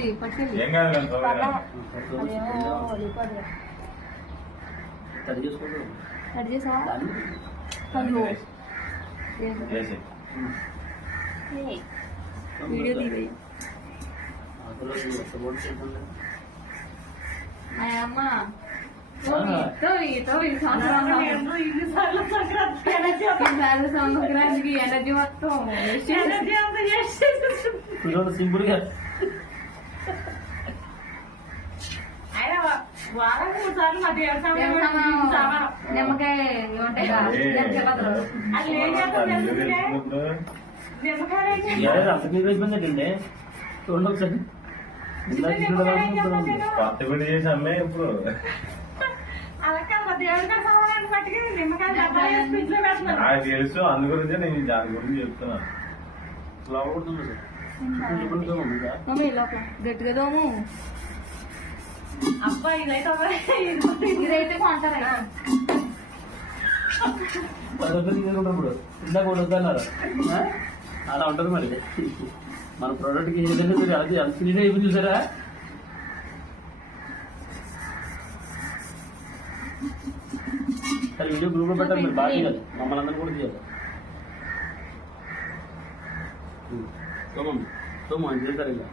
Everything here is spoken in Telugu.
ఇది పట్టుకెళ్ళి ఏం కాదు కట్ చేసుకోండి. కట్ చేసావా కన్ను వీడియో తీవే అమ్మ సంక్రాంతికి ఎనర్జీ మొత్తం సింపుల్ గా నిమ్మకాయ ఏమంటాయి అయిపోయిందండి చూడండి ఒకసారి కొత్త గుడి చేసి అమ్మే ఇప్పుడు నాకు తెలుసు అందు గురించే నేను దాని గురించి చెప్తున్నాను. గట్టిగా దోము అబ్బా ఇదైతే కొంటారా ఇప్పుడు ఇందాక వద్దన్నారు అలా ఉంటుంది మరి మన ప్రోడక్ట్కి ఏదైనా మీరు అది అల్సినీట్ అయిపోయింది చూసారా. సరే వీడియో గ్రూప్లో పెట్టాలి మీరు బాగా తీయాలి మమ్మల్ని అందరూ కూడా తీయాలి. సోమమ్మ ఇంటి సరిగ్గా